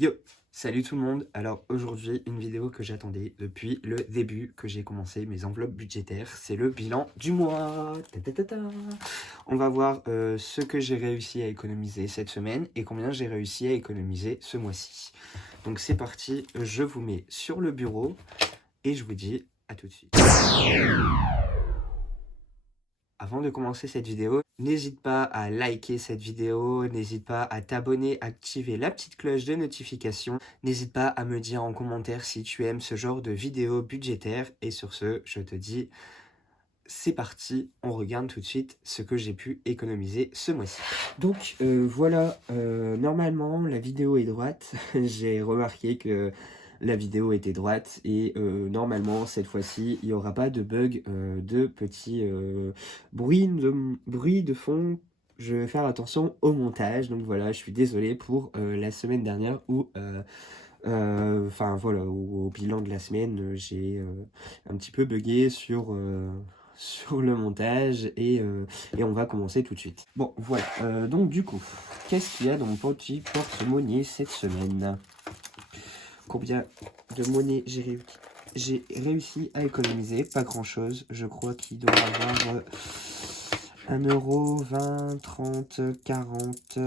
Yo, salut tout le monde. Alors aujourd'hui, une vidéo que j'attendais depuis le début que j'ai commencé mes enveloppes budgétaires. C'est le bilan du mois. Ta ta ta ta. On va voir ce que j'ai réussi à économiser cette semaine et combien j'ai réussi à économiser ce mois-ci. Donc c'est parti, je vous mets sur le bureau et je vous dis à tout de suite. Avant de commencer cette vidéo, n'hésite pas à liker cette vidéo, n'hésite pas à t'abonner, activer la petite cloche de notification, n'hésite pas à me dire en commentaire si tu aimes ce genre de vidéos budgétaires. Et sur ce, je te dis, c'est parti, on regarde tout de suite ce que j'ai pu économiser ce mois-ci. Donc voilà, normalement la vidéo est droite, j'ai remarqué que la vidéo était droite et normalement cette fois-ci il n'y aura pas de bug de petits bruits de fond. Je vais faire attention au montage, donc voilà, je suis désolé pour la semaine dernière où enfin voilà, au bilan de la semaine, j'ai un petit peu bugué sur, sur le montage et on va commencer tout de suite. Bon, voilà, donc du coup, qu'est-ce qu'il y a dans mon petit porte-monnaie cette semaine? Combien de monnaie j'ai réussi à économiser? Pas grand-chose, je crois qu'il doit y avoir 1 euro, 20, 30, 40,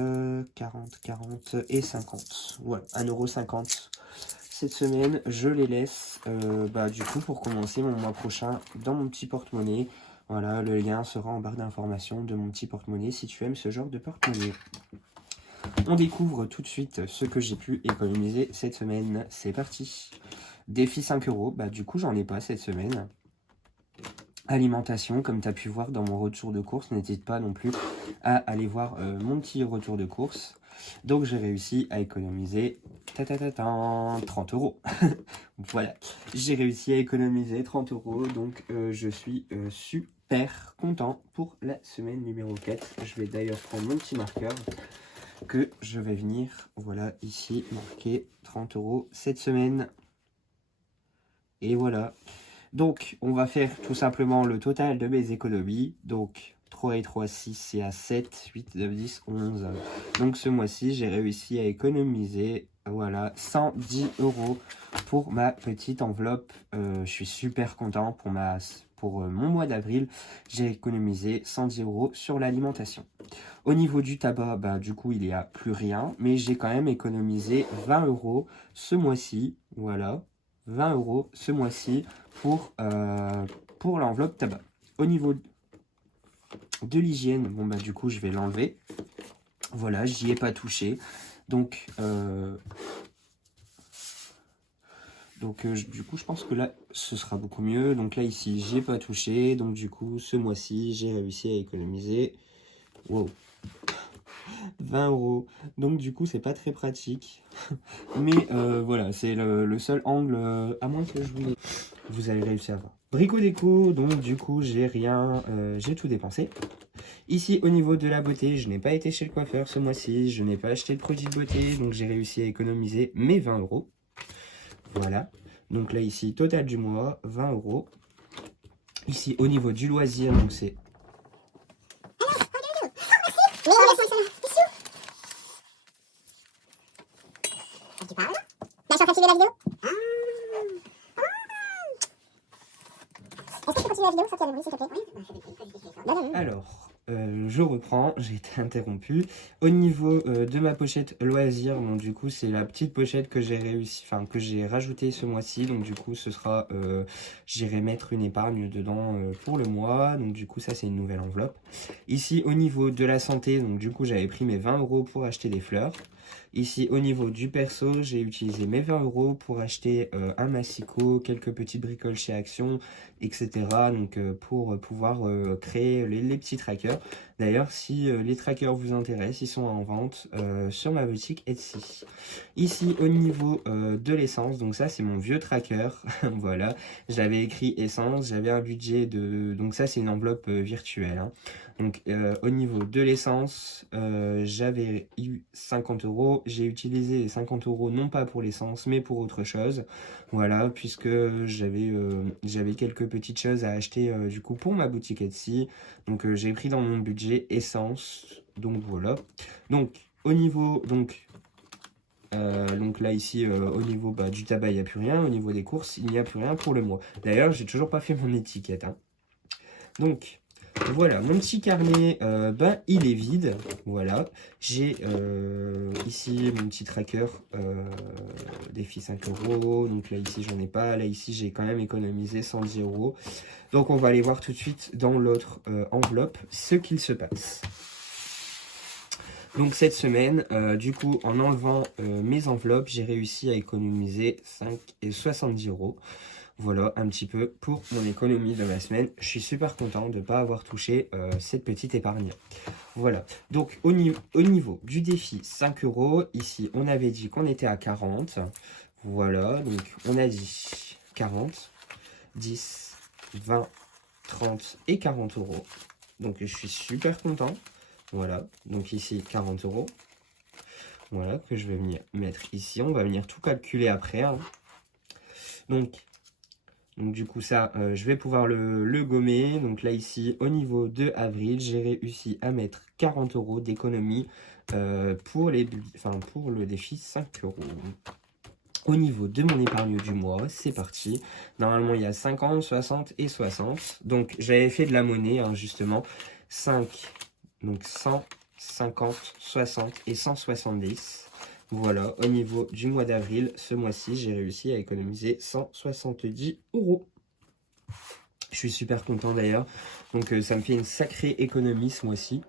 40 et 50. Ouais, 1,50 € cette semaine. Je les laisse du coup pour commencer mon mois prochain dans mon petit porte-monnaie. Voilà, le lien sera en barre d'information de mon petit porte-monnaie si tu aimes ce genre de porte-monnaie. On découvre tout de suite ce que j'ai pu économiser cette semaine. C'est parti. Défi 5 €. Bah du coup j'en ai pas cette semaine. Alimentation, comme tu as pu voir dans mon retour de course, n'hésite pas non plus à aller voir mon petit retour de course. Donc j'ai réussi à économiser 30 €. Voilà, j'ai réussi à économiser 30 €, donc je suis super content pour la semaine numéro 4. Je vais d'ailleurs prendre mon petit marqueur que je vais venir, voilà, ici, marquer 30 € cette semaine. Et voilà. Donc, on va faire tout simplement le total de mes économies. Donc, 3 et 3, 6, c'est à 7, 8, 9, 10, 11. Donc, ce mois-ci, j'ai réussi à économiser, voilà, 110 € pour ma petite enveloppe. Je suis super content pour mon mois d'avril. J'ai économisé 110 € sur l'alimentation. Au niveau du tabac, bah, du coup, il n'y a plus rien. Mais j'ai quand même économisé 20 € ce mois-ci. Voilà, 20 € ce mois-ci pour l'enveloppe tabac. Au niveau de l'hygiène, bon bah du coup je vais l'enlever. Voilà, j'y ai pas touché. Donc, du coup je pense que là ce sera beaucoup mieux. Donc là ici j'y ai pas touché. Donc du coup ce mois-ci j'ai réussi à économiser. Wow. 20 €. Donc du coup c'est pas très pratique. Mais voilà, c'est le seul angle, à moins que vous allez réussir à voir. Brico déco, donc du coup j'ai rien, j'ai tout dépensé. Ici au niveau de la beauté, je n'ai pas été chez le coiffeur ce mois-ci, je n'ai pas acheté de produits de beauté, donc j'ai réussi à économiser mes 20 €. Voilà, donc là ici total du mois, 20 €. Ici au niveau du loisir, donc c'est... Tu parles? Bah, je suis en train de filmer la vidéo. Est-ce que tu continues la vidéo sans qu'il y ait le bruit, s'il te plaît? Oui, Alors, je reprends, j'ai été interrompu. Au niveau de ma pochette loisir, donc du coup c'est la petite pochette que j'ai réussi, enfin que j'ai rajoutée ce mois-ci. Donc du coup ce sera, j'irai mettre une épargne dedans pour le mois. Donc du coup ça c'est une nouvelle enveloppe. Ici au niveau de la santé, donc du coup j'avais pris mes 20 € pour acheter des fleurs. Ici au niveau du perso, j'ai utilisé mes 20 € pour acheter un massicot, quelques petites bricoles chez Action, etc. Donc pour pouvoir créer les petits trackers. D'ailleurs, si les trackers vous intéressent, ils sont en vente sur ma boutique Etsy. Ici, au niveau de l'essence, donc ça c'est mon vieux tracker. Voilà, j'avais écrit essence, j'avais un budget de... Donc ça c'est une enveloppe virtuelle. Hein. Donc au niveau de l'essence, j'avais eu 50 €. J'ai utilisé les 50 € non pas pour l'essence, mais pour autre chose. Voilà, puisque j'avais quelques petites choses à acheter du coup pour ma boutique Etsy. Donc j'ai pris dans mon budget essence. Donc voilà. Donc au niveau Donc là, ici, au niveau du tabac, il n'y a plus rien. Au niveau des courses, il n'y a plus rien pour le mois. D'ailleurs, j'ai toujours pas fait mon étiquette. Hein. Donc, voilà, mon petit carnet, il est vide. Voilà, j'ai ici mon petit tracker défi 5 euros. Donc là, ici, j'en ai pas. Là, ici, j'ai quand même économisé 110 euros. Donc, on va aller voir tout de suite dans l'autre enveloppe ce qu'il se passe. Donc, cette semaine, du coup, en enlevant mes enveloppes, j'ai réussi à économiser 70 euros. Voilà un petit peu pour mon économie de la semaine. Je suis super content de ne pas avoir touché cette petite épargne. Voilà. Donc au niveau du défi 5 euros, ici on avait dit qu'on était à 40. Voilà. Donc on a dit 40, 10, 20, 30 et 40 euros. Donc je suis super content. Voilà. Donc ici 40 euros. Voilà que je vais venir mettre ici. On va venir tout calculer après. Hein. Donc du coup ça, je vais pouvoir le gommer. Donc là ici, au niveau de avril, j'ai réussi à mettre 40 euros d'économie pour le défi 5 euros. Au niveau de mon épargne du mois, c'est parti. Normalement, il y a 50, 60 et 60. Donc j'avais fait de la monnaie, hein, justement. 5, donc 100, 50, 60 et 170. Voilà, au niveau du mois d'avril, ce mois-ci, j'ai réussi à économiser 170 euros. Je suis super content d'ailleurs. Donc ça me fait une sacrée économie ce mois-ci.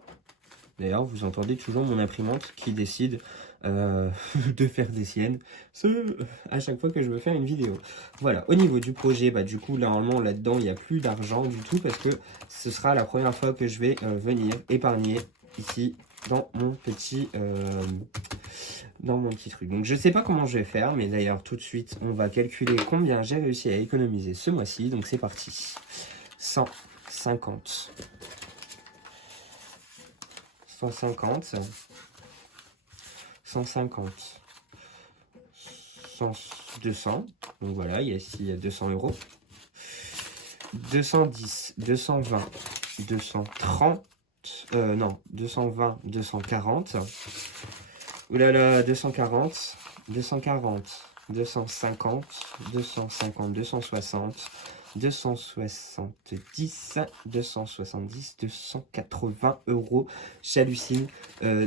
D'ailleurs, vous entendez toujours mon imprimante qui décide de faire des siennes à chaque fois que je veux faire une vidéo. Voilà, au niveau du projet, du coup, normalement, là-dedans, il n'y a plus d'argent du tout parce que ce sera la première fois que je vais venir épargner ici dans mon petit truc. Donc je sais pas comment je vais faire, mais d'ailleurs tout de suite on va calculer combien j'ai réussi à économiser ce mois-ci. Donc c'est parti. 150, 150, 150, 200. Donc voilà, ici il y a 200 euros. 210, 220, 230. Non, 220, 240. Oulala, 240, 240, 250, 250, 260, 270, 270, 280 euros. J'hallucine,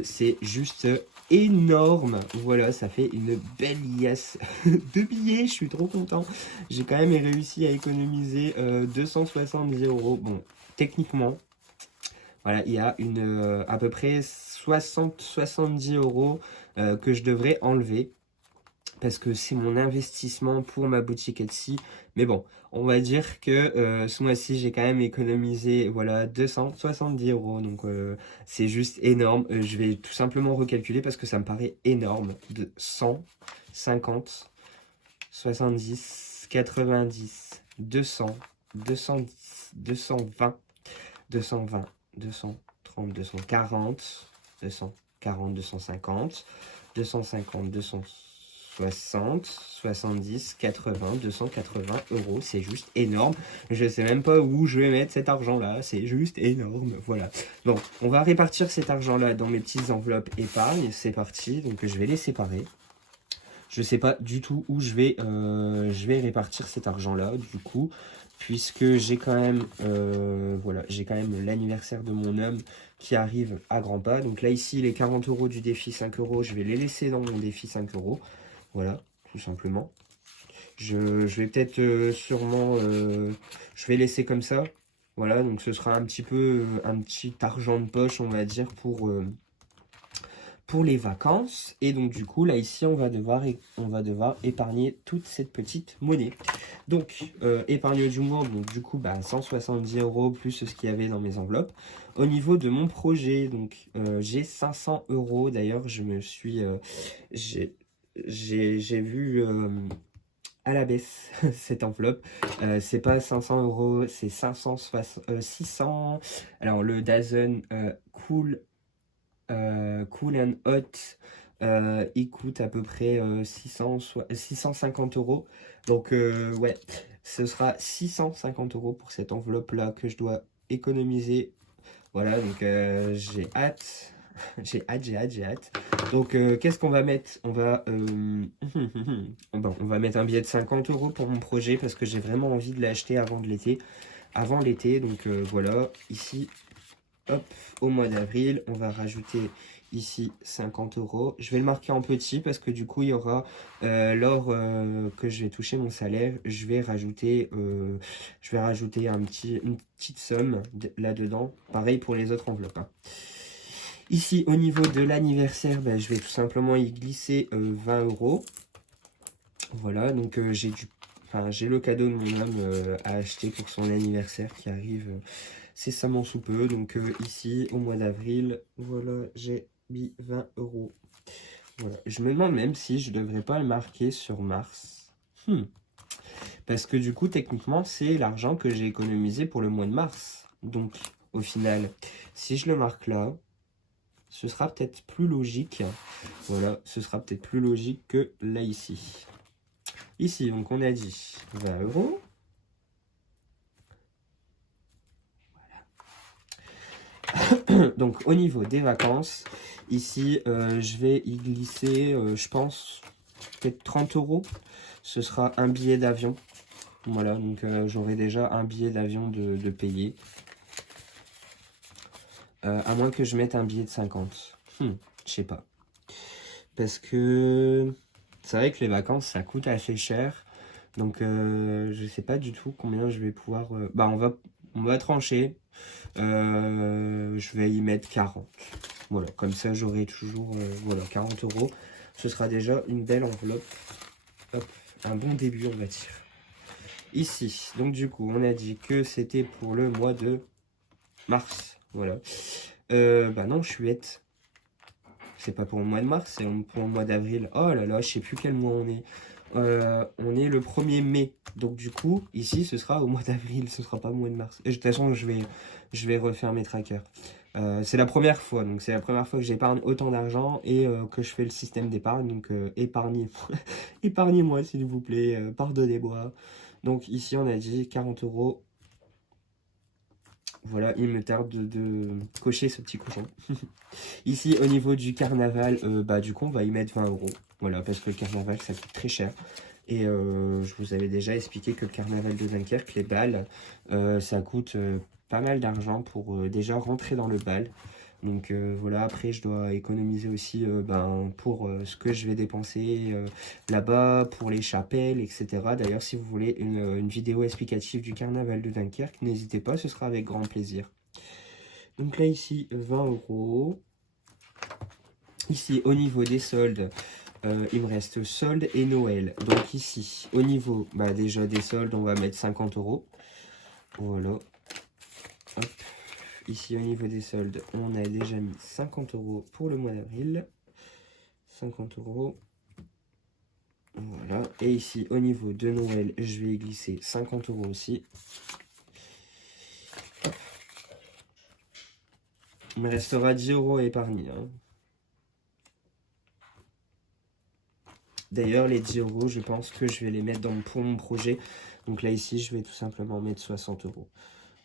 c'est juste énorme. Voilà, ça fait une belle liasse de billets. Je suis trop content. J'ai quand même réussi à économiser 270 euros. Bon, techniquement, voilà, il y a à peu près 60-70 euros que je devrais enlever parce que c'est mon investissement pour ma boutique Etsy. Mais bon, on va dire que ce mois-ci, j'ai quand même économisé 270 euros. Donc c'est juste énorme. Je vais tout simplement recalculer parce que ça me paraît énorme. De 100, 50, 70, 90, 200, 210, 220, 220. 230, 240, 240, 250, 250, 260, 70, 80, 280 euros. C'est juste énorme. Je sais même pas où je vais mettre cet argent-là. C'est juste énorme. Voilà. Bon, on va répartir cet argent-là dans mes petites enveloppes épargne. C'est parti. Donc, je vais les séparer. Je sais pas du tout où je vais répartir cet argent-là, du coup, puisque j'ai quand même, j'ai quand même l'anniversaire de mon homme qui arrive à grands pas. Donc là, ici, les 40 euros du défi 5 euros, je vais les laisser dans mon défi 5 euros. Voilà, tout simplement. Je vais peut-être sûrement, je vais laisser comme ça. Voilà, donc ce sera un petit peu, un petit argent de poche, on va dire, pour les vacances. Et donc du coup là ici on va devoir épargner toute cette petite monnaie. Donc épargne du mois, donc du coup 170 euros plus ce qu'il y avait dans mes enveloppes. Au niveau de mon projet, donc j'ai 500 euros. D'ailleurs je me suis j'ai vu à la baisse cette enveloppe. C'est pas 500 euros, c'est 600. Alors le Dyson Cool and Hot, il coûte à peu près 650 euros. Donc ouais, ce sera 650 euros pour cette enveloppe là que je dois économiser. Voilà, donc j'ai hâte. J'ai hâte, j'ai hâte, j'ai hâte. Donc, qu'est-ce qu'on va mettre? On va, bon, on va mettre un billet de 50 € pour mon projet parce que j'ai vraiment envie de l'acheter avant de l'été. Avant l'été, donc voilà. Ici, hop, au mois d'avril, on va rajouter ici 50 €. Je vais le marquer en petit parce que du coup, il y aura, lors que je vais toucher mon salaire, je vais rajouter une petite somme là-dedans. Pareil pour les autres enveloppes, hein. Ici, au niveau de l'anniversaire, ben, je vais tout simplement y glisser 20 €. Voilà, donc j'ai le cadeau de mon homme à acheter pour son anniversaire qui arrive cessamment sous peu. Donc ici, au mois d'avril, voilà, j'ai mis 20 €. Voilà. Je me demande même si je devrais pas le marquer sur mars. Parce que du coup, techniquement, c'est l'argent que j'ai économisé pour le mois de mars. Donc, au final, si je le marque là, ce sera peut-être plus logique. Voilà, ce sera peut-être plus logique que là, ici. Ici, donc, on a dit 20 €. Donc, au niveau des vacances, ici, je vais y glisser, je pense, peut-être 30 €. Ce sera un billet d'avion. Voilà, donc j'aurai déjà un billet d'avion de payer. À moins que je mette un billet de 50. Je sais pas. Parce que c'est vrai que les vacances, ça coûte assez cher. Donc, je sais pas du tout combien je vais pouvoir... Bah, on va trancher. Je vais y mettre 40. Voilà, comme ça, j'aurai toujours voilà, 40 €. Ce sera déjà une belle enveloppe. Hop, un bon début, on va dire. Ici, donc du coup, on a dit que c'était pour le mois de mars. Voilà. Bah non, je suis bête. C'est pas pour le mois de mars, c'est pour le mois d'avril. Oh là là, je sais plus quel mois on est. On est le 1er mai. Donc du coup, ici, ce sera au mois d'avril. Ce sera pas au mois de mars. Et de toute façon, je vais refaire mes trackers. C'est la première fois. Donc c'est la première fois que j'épargne autant d'argent et que je fais le système d'épargne. Donc épargnez. Épargnez-moi, s'il vous plaît. Pardonnez-moi. Donc ici, on a dit 40 €. Voilà, il me tarde de cocher ce petit cochon. Ici, au niveau du carnaval, bah du coup, on va y mettre 20 €. Voilà, parce que le carnaval, ça coûte très cher. Et je vous avais déjà expliqué que le carnaval de Dunkerque, les balles, ça coûte pas mal d'argent pour déjà rentrer dans le bal. Donc voilà, après je dois économiser aussi pour ce que je vais dépenser là-bas, pour les chapelles, etc. D'ailleurs, si vous voulez une vidéo explicative du carnaval de Dunkerque, n'hésitez pas, ce sera avec grand plaisir. Donc là ici, 20 €. Ici, au niveau des soldes, il me reste soldes et Noël. Donc ici, au niveau déjà des soldes, on va mettre 50 €. Voilà. Hop. Ici, au niveau des soldes, on a déjà mis 50 € pour le mois d'avril. 50 €. Voilà. Et ici, au niveau de Noël, je vais y glisser 50 € aussi. Hop. Il me restera 10 € à épargner, hein. D'ailleurs, les 10 €, je pense que je vais les mettre pour mon projet. Donc là, ici, je vais tout simplement mettre 60 €.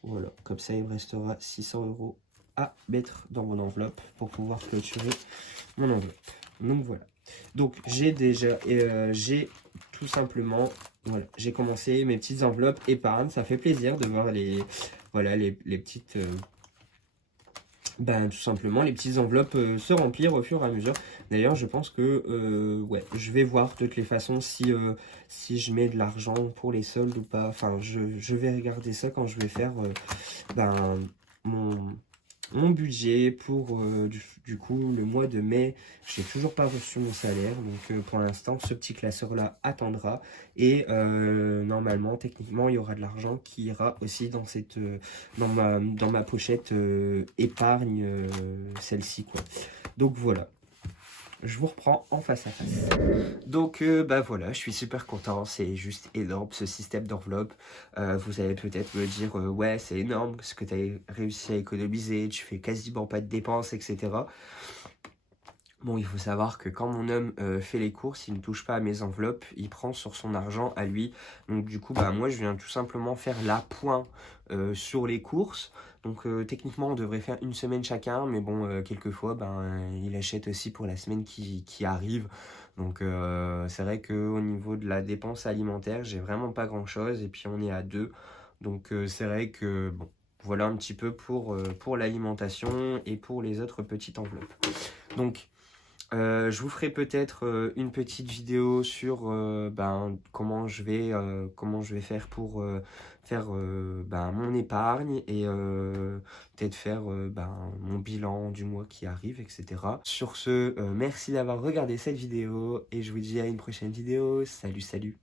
Voilà, comme ça, il me restera 600 € à mettre dans mon enveloppe pour pouvoir clôturer mon enveloppe. Donc voilà. Donc j'ai déjà, j'ai tout simplement, voilà, j'ai commencé mes petites enveloppes épargne. Ça fait plaisir de voir voilà, les petites... tout simplement, les petites enveloppes se remplir au fur et à mesure. D'ailleurs, je pense que ouais, je vais voir de toutes les façons si je mets de l'argent pour les soldes ou pas. Enfin, je vais regarder ça quand je vais faire mon budget pour du coup le mois de mai. J'ai toujours pas reçu mon salaire, donc pour l'instant ce petit classeur là attendra et normalement techniquement il y aura de l'argent qui ira aussi dans cette dans ma pochette épargne, celle-ci quoi. Donc voilà, je vous reprends en face à face. Donc voilà, je suis super content, c'est juste énorme ce système d'enveloppe. Vous allez peut-être me dire ouais c'est énorme ce que tu as réussi à économiser, tu fais quasiment pas de dépenses, etc. Bon, il faut savoir que quand mon homme fait les courses, il ne touche pas à mes enveloppes, il prend sur son argent à lui. Donc du coup, bah moi je viens tout simplement faire l'appoint sur les courses. Donc techniquement, on devrait faire une semaine chacun, mais bon, quelquefois, ben il achète aussi pour la semaine qui arrive. Donc c'est vrai qu'au niveau de la dépense alimentaire, j'ai vraiment pas grand-chose et puis on est à deux. Donc c'est vrai que bon, voilà un petit peu pour l'alimentation et pour les autres petites enveloppes. Donc je vous ferai peut-être une petite vidéo sur ben, comment je vais faire pour faire ben, mon épargne et peut-être faire ben, mon bilan du mois qui arrive, etc. Sur ce, merci d'avoir regardé cette vidéo et je vous dis à une prochaine vidéo. Salut, salut!